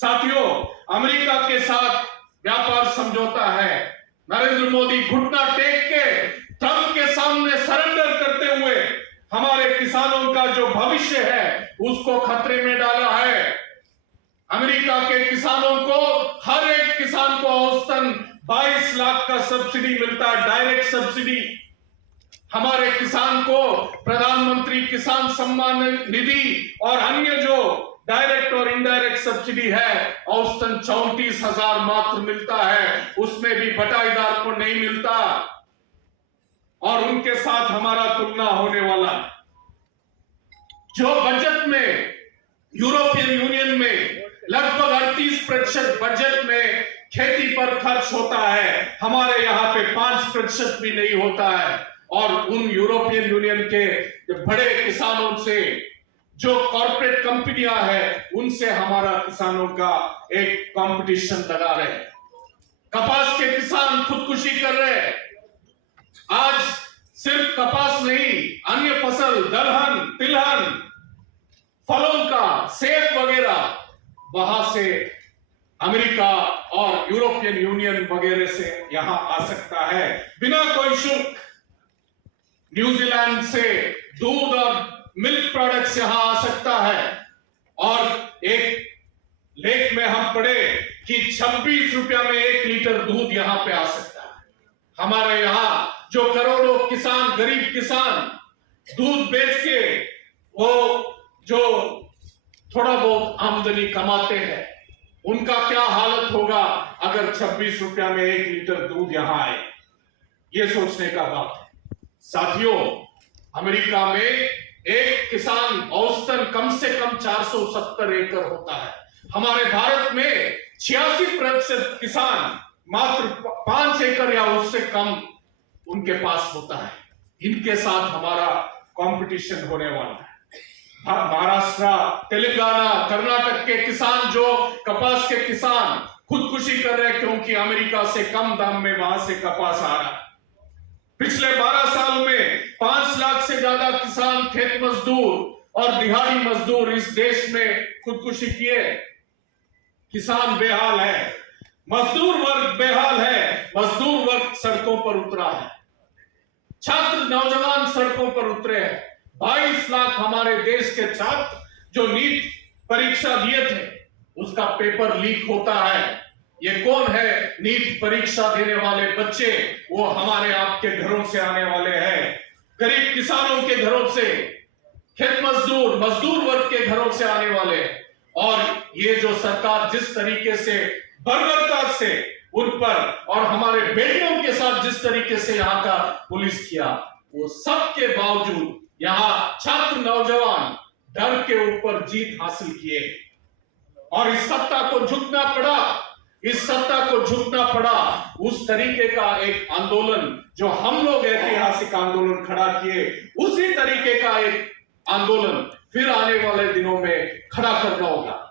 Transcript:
साथियों, अमेरिका के साथ व्यापार समझौता है। नरेंद्र मोदी घुटना टेक के ट्रंप के सामने सरेंडर करते हुए हमारे किसानों का जो भविष्य है उसको खतरे में डाला है। अमेरिका के किसानों को, हर एक किसान को औसतन 22 लाख का सब्सिडी मिलता है, डायरेक्ट सब्सिडी। हमारे किसान को प्रधानमंत्री किसान सम्मान निधि और अन्य जो डायरेक्ट और इनडायरेक्ट सब्सिडी है औसतन 34,000 मात्र मिलता है, उसमें भी बटाईदार को नहीं मिलता। और उनके साथ हमारा तुलना होने वाला जो बजट में यूरोपियन यूनियन में लगभग 38% बजट में खेती पर खर्च होता है, हमारे यहाँ पे 5% भी नहीं होता है। और उन यूरोपियन यूनियन के बड़े किसानों से, जो कॉर्पोरेट कंपनियां हैं, उनसे हमारा किसानों का एक कंपटीशन लगा रहे हैं। कपास के किसान खुदकुशी कर रहे हैं। आज सिर्फ कपास नहीं, अन्य फसल, दलहन, तिलहन, फलों का, सेब वगैरह वहां से अमेरिका और यूरोपियन यूनियन वगैरह से यहां आ सकता है बिना कोई शुल्क। न्यूजीलैंड से दूध और मिल्क प्रोडक्ट्स यहां आ सकता है। और एक लेख में हम पढ़े कि 26 रुपया में 1 लीटर दूध यहां पे आ सकता है। हमारे यहां जो करोड़ों किसान, गरीब किसान दूध बेच के वो जो थोड़ा बहुत आमदनी कमाते हैं, उनका क्या हालत होगा अगर 26 रुपया में 1 लीटर दूध यहां आए। ये सोचने का बात है। साथियों, अमेरिका में एक किसान औसतन कम से कम 470 एकड़ होता है। हमारे भारत में 86% किसान मात्र 5 एकड़ या उससे कम उनके पास होता है। इनके साथ हमारा कंपटीशन होने वाला है। महाराष्ट्र, तेलंगाना, कर्नाटक के किसान, जो कपास के किसान खुदकुशी कर रहे हैं क्योंकि अमेरिका से कम दाम में वहां से कपास आ रहा है। पिछले 12 साल में 5 लाख से ज्यादा किसान, खेत मजदूर और दिहाड़ी मजदूर इस देश में खुदकुशी किए। किसान बेहाल है, मजदूर वर्ग बेहाल है, मजदूर वर्ग सड़कों पर उतरा है, छात्र नौजवान सड़कों पर उतरे हैं। 22 लाख हमारे देश के छात्र जो नीट परीक्षा दिए थे, उसका पेपर लीक होता है। ये कौन है नीट परीक्षा देने वाले बच्चे? वो हमारे आपके घरों से आने वाले हैं, गरीब किसानों के घरों से, खेत मजदूर, मजदूर वर्ग के घरों से आने वाले हैं। और ये जो सरकार जिस तरीके से बर्बरता से उन पर और हमारे बेटियों के साथ जिस तरीके से यहाँ का पुलिस किया, वो सब के बावजूद यहाँ छात्र नौजवान डर के ऊपर जीत हासिल किए और इस सत्ता को झुकना पड़ा। इस सत्ता को झुकना पड़ा उस तरीके का एक आंदोलन जो हम लोग ऐतिहासिक आंदोलन खड़ा किए, उसी तरीके का एक आंदोलन फिर आने वाले दिनों में खड़ा करना होगा।